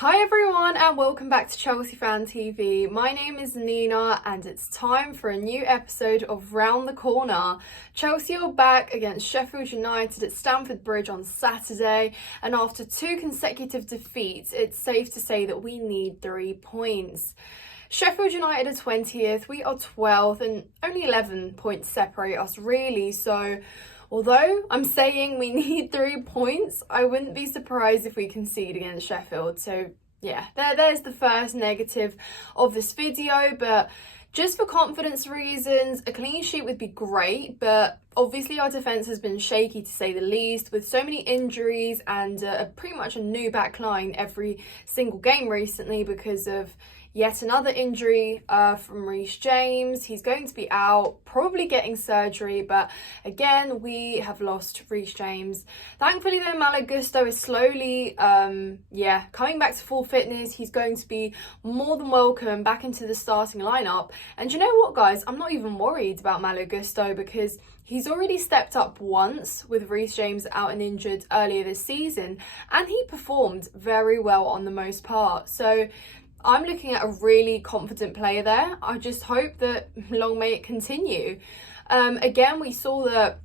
Hi everyone and welcome back to Chelsea Fan TV. My name is Nina and it's time for a new episode of Round the Corner. Chelsea are back against Sheffield United at Stamford Bridge on Saturday, and after two consecutive defeats, it's safe to say that we need 3 points. Sheffield United are 20th, we are 12th, and only 11 points separate us really, so although I'm saying we need 3 points, I wouldn't be surprised if we concede against Sheffield. So yeah, there's the first negative of this video. But just for confidence reasons, a clean sheet would be great. But obviously our defence has been shaky to say the least, with so many injuries and pretty much a new back line every single game recently because of yet another injury from Reece James. He's going to be out, probably getting surgery, but again, we have lost Reece James. Thankfully though, Malo Gusto is slowly, coming back to full fitness. He's going to be more than welcome back into the starting lineup. And you know what, guys? I'm not even worried about Malo Gusto because he's already stepped up once with Reece James out and injured earlier this season, and he performed very well on the most part. So I'm looking at a really confident player there. I just hope that long may it continue. Again, we saw that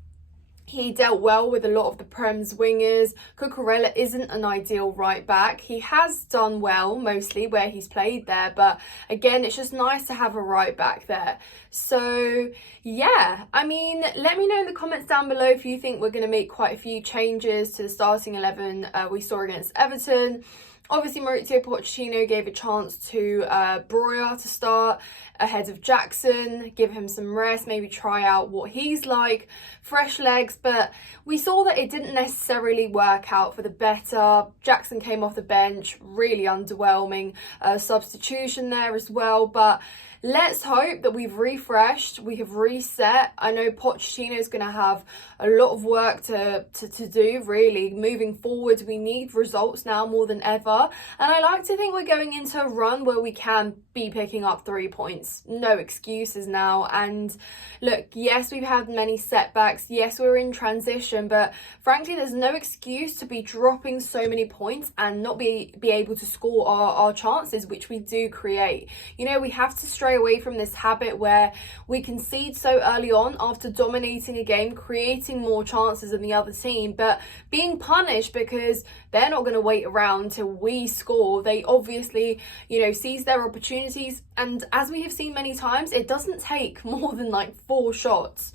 he dealt well with a lot of the Prem's wingers. Cucurella isn't an ideal right back. He has done well mostly where he's played there, but again, it's just nice to have a right back there. So yeah, I mean, let me know in the comments down below if you think we're going to make quite a few changes to the starting 11 we saw against Everton. Obviously, Mauricio Pochettino gave a chance to Breuer to start ahead of Jackson, give him some rest, maybe try out what he's like, fresh legs, but we saw that it didn't necessarily work out for the better. Jackson came off the bench, really underwhelming substitution there as well, but let's hope that we've refreshed, we have reset. I know Pochettino is going to have a lot of work to do, really. Moving forward, we need results now more than ever. And I like to think we're going into a run where we can be picking up 3 points. No excuses now. And look, yes, we've had many setbacks. Yes, we're in transition. But frankly, there's no excuse to be dropping so many points and not be able to score our chances, which we do create. You know, we have to stray away from this habit where we concede so early on after dominating a game, creating more chances than the other team, but being punished because they're not going to wait around till we score. They obviously, seize their opportunities, and as we have seen many times, it doesn't take more than like 4 shots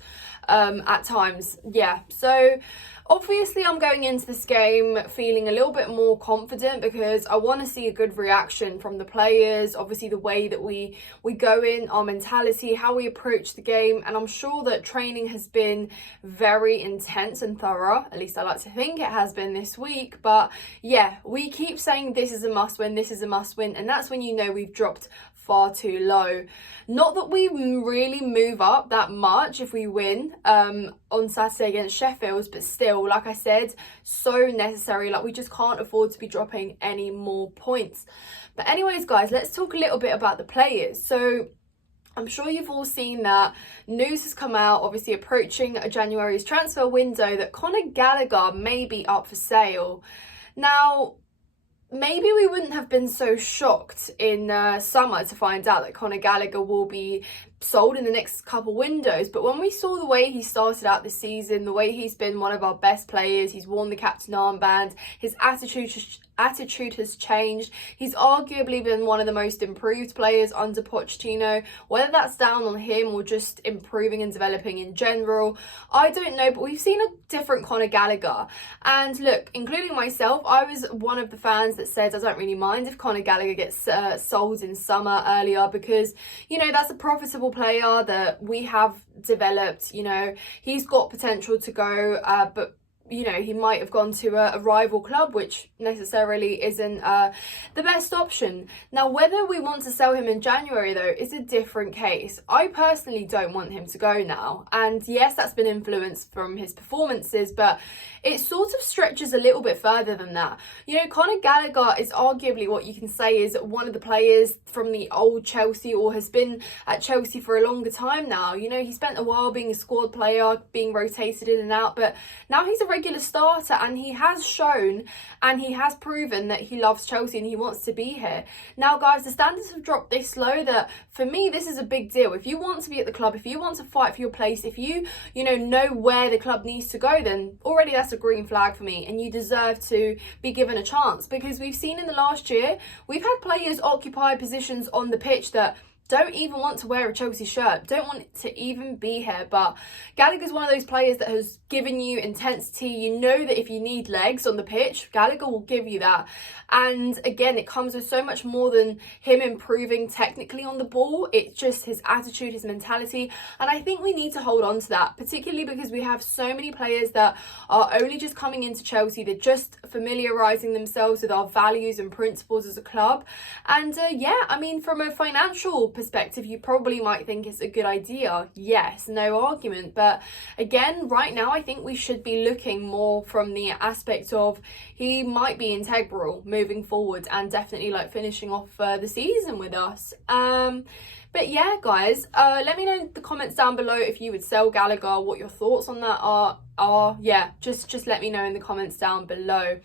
at times. Yeah, so obviously I'm going into this game feeling a little bit more confident because I want to see a good reaction from the players. Obviously the way that we go in, our mentality, how we approach the game, and I'm sure that training has been very intense and thorough. At least I like to think it has been this week. But yeah, we keep saying this is a must win, this is a must win, and that's when you know we've dropped far too low. Not that we really move up that much if we win on Saturday against Sheffield, but still, like I said, so necessary. Like, we just can't afford to be dropping any more points. But anyways, guys, let's talk a little bit about the players. So I'm sure you've all seen that news has come out, obviously approaching January's transfer window, that Conor Gallagher may be up for sale. Now, maybe we wouldn't have been so shocked in summer to find out that Conor Gallagher will be sold in the next couple windows, but when we saw the way he started out this season, the way he's been one of our best players, he's worn the captain armband, his attitude has changed. He's arguably been one of the most improved players under Pochettino. Whether that's down on him or just improving and developing in general, I don't know, but we've seen a different Conor Gallagher. And look, including myself, I was one of the fans that said I don't really mind if Conor Gallagher gets sold in summer earlier because, that's a profitable player that we have developed. He's got potential to go, but he might have gone to a rival club, which necessarily isn't the best option. Now, whether we want to sell him in January, though, is a different case. I personally don't want him to go now. And yes, that's been influenced from his performances, but it sort of stretches a little bit further than that. Conor Gallagher is arguably what you can say is one of the players from the old Chelsea, or has been at Chelsea for a longer time now. He spent a while being a squad player, being rotated in and out, but now he's a regular starter, and he has shown and he has proven that he loves Chelsea and he wants to be here. Now, guys, the standards have dropped this low that for me, this is a big deal. If you want to be at the club, if you want to fight for your place, if you know where the club needs to go, then already that's a green flag for me, and you deserve to be given a chance, because we've seen in the last year, we've had players occupy positions on the pitch that don't even want to wear a Chelsea shirt, don't want to even be here. But Gallagher's one of those players that has given you intensity. You know that if you need legs on the pitch, Gallagher will give you that. And again, it comes with so much more than him improving technically on the ball. It's just his attitude, his mentality. And I think we need to hold on to that, particularly because we have so many players that are only just coming into Chelsea. They're just familiarising themselves with our values and principles as a club. And from a financial perspective, you probably might think it's a good idea. Yes, no argument. But again, right now, I think we should be looking more from the aspect of he might be integral moving forward and definitely finishing off the season with us. But yeah, guys, let me know in the comments down below if you would sell Gallagher, what your thoughts on that are. Yeah, just let me know in the comments down below.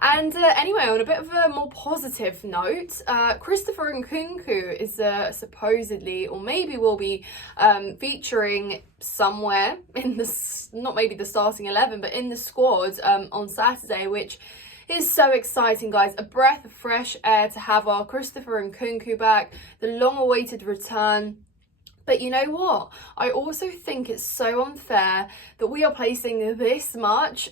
And anyway, on a bit of a more positive note, Christopher Nkunku is supposedly, or maybe will be, featuring somewhere in not maybe the starting 11, but in the squad on Saturday, which is so exciting, guys. A breath of fresh air to have our Christopher Nkunku back, the long-awaited return. But you know what? I also think it's so unfair that we are placing this much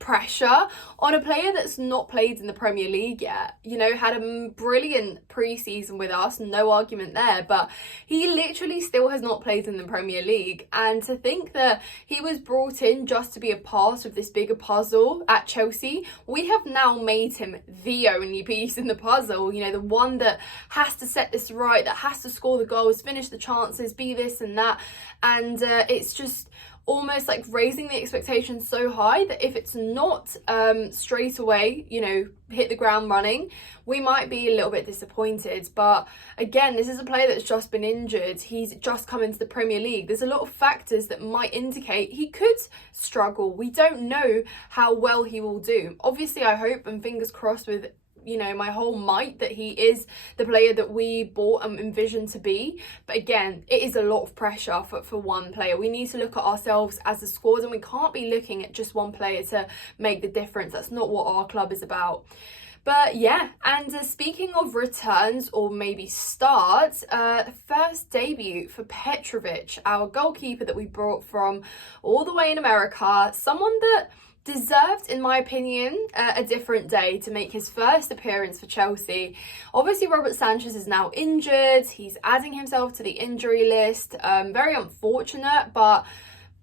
pressure on a player that's not played in the Premier League yet. Had a brilliant pre-season with us, no argument there, but he literally still has not played in the Premier League. And to think that he was brought in just to be a part of this bigger puzzle at Chelsea, we have now made him the only piece in the puzzle, the one that has to set this right, that has to score the goals, finish the chances, be this and that. And it's just almost like raising the expectations so high that if it's not straight away, hit the ground running, we might be a little bit disappointed. But again, this is a player that's just been injured. He's just come into the Premier League. There's a lot of factors that might indicate he could struggle. We don't know how well he will do. Obviously, I hope and fingers crossed with my whole might that he is the player that we bought and envisioned to be. But again, it is a lot of pressure for one player. We need to look at ourselves as a squad, and we can't be looking at just one player to make the difference. That's not what our club is about. But yeah, and speaking of returns or maybe starts, first debut for Petrovic, our goalkeeper that we brought from all the way in America, someone that deserved, in my opinion, a different day to make his first appearance for Chelsea. Obviously, Robert Sanchez is now injured. He's adding himself to the injury list. Very unfortunate, but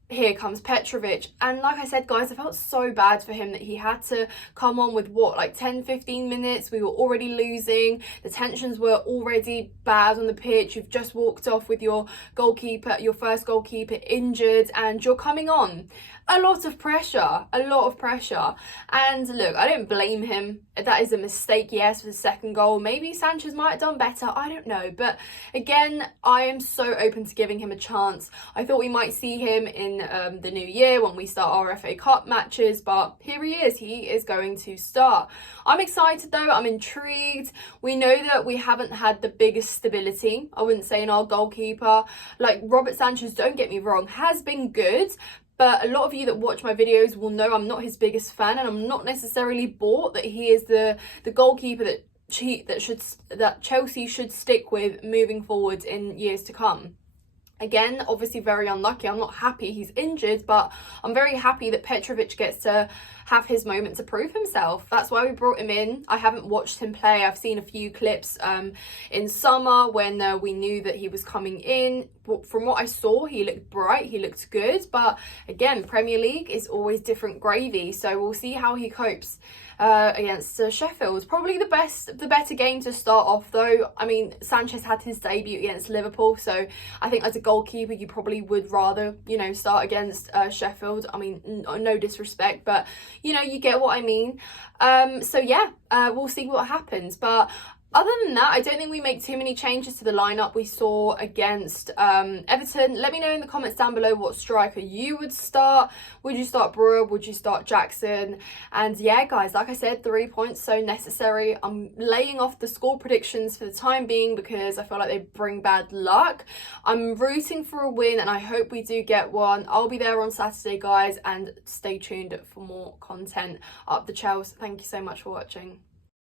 here comes Petrovic. And like I said, guys, I felt so bad for him that he had to come on with 10-15 minutes. We were already losing. The tensions were already bad on the pitch. You've just walked off with your goalkeeper, your first goalkeeper, injured, and you're coming on. A lot of pressure. And look, I don't blame him. That is a mistake, yes, for the second goal. Maybe Sanchez might have done better. I don't know. But again, I am so open to giving him a chance. I thought we might see him in the new year when we start our FA Cup matches. But here he is. He is going to start. I'm excited though. I'm intrigued. We know that we haven't had the biggest stability, I wouldn't say, in our goalkeeper. Like Robert Sanchez, don't get me wrong, has been good. But a lot of you that watch my videos will know I'm not his biggest fan, and I'm not necessarily bought that he is the goalkeeper that Chelsea should stick with moving forward in years to come. Again, obviously very unlucky. I'm not happy he's injured, but I'm very happy that Petrovic gets to have his moment to prove himself. That's why we brought him in. I haven't watched him play. I've seen a few clips in summer when we knew that he was coming in. From what I saw, he looked bright, he looked good. But again, Premier League is always different gravy. So we'll see how he copes against Sheffield. Probably the better game to start off though. I mean, Sanchez had his debut against Liverpool, so I think as a goalkeeper you probably would rather start against Sheffield. I mean, no disrespect, but you get what I mean. So yeah, we'll see what happens. But Other than that, I don't think we make too many changes to the lineup we saw against Everton. Let me know in the comments down below what striker you would start. Would you start Brewer? Would you start Jackson? And yeah, guys, like I said, 3 points so necessary. I'm laying off the score predictions for the time being because I feel like they bring bad luck. I'm rooting for a win and I hope we do get one. I'll be there on Saturday, guys, and stay tuned for more content up the Chelsea. Thank you so much for watching.